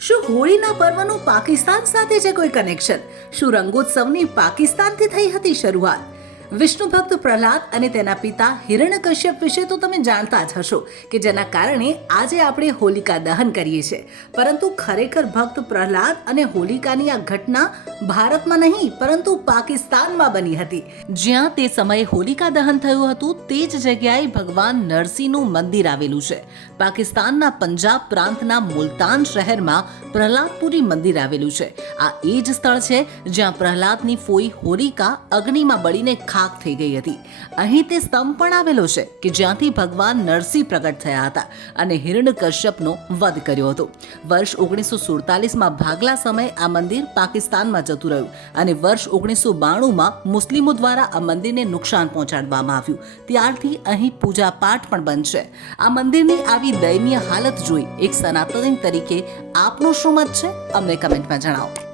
શું હોળીના પર્વનું પાકિસ્તાન સાથે છે કોઈ કનેક્શન શું રંગોત્સવની પાકિસ્તાનથી થઈ હતી શરૂઆત? વિષ્ણુ ભક્ત પ્રહલાદ અને તેના પિતા હિરણ્યકશ્યપ વિશે તો તમે જાણતા જ હશો કે જેના કારણે આજે આપણે હોલિકા દહન કરીએ છીએ. પરંતુ ખરેખર ભક્ત પ્રહલાદ અને હોલિકાની આ ઘટના ભારતમાં નહીં, પરંતુ પાકિસ્તાનમાં બની હતી. જ્યાં તે સમયે હોલિકા દહન થયું હતું, તે જ જગ્યાએ ભગવાન નરસિંહનું મંદિર આવેલું છે. પાકિસ્તાનના પંજાબ પ્રાંતના મુલતાન શહેરમાં પ્રહલાદપુરી મંદિર આવેલું છે. આ એ જ સ્થળ છે જ્યાં પ્રહલાદની ફોઈ હોલિકા અગ્નિમાં બળીને ખાક થઈ ગઈ હતી. અહીં તે સ્તંભ પણ આવેલો છે કે જ્યાંથી ભગવાન નરસિંહ પ્રગટ થયા હતા અને હિરણ્યકશ્યપનો વધ કર્યો હતો. વર્ષ ઓગણીસો સુડતાલીસમાં ભાગલા સમયે આ મંદિર પાકિસ્તાનમાં જતું રહ્યું અને વર્ષ ઓગણીસો બાણુંમાં મુસ્લિમો દ્વારા આ મંદિરને નુકસાન પહોંચાડવામાં આવ્યું. ત્યારથી અહીં પૂજા પાઠ પણ બંધ છે. આ મંદિરની આવી દયનીય હાલત જોઈ એક સનાતન તરીકે આપનો શું મત છે? અમને કમેન્ટમાં જણાવો.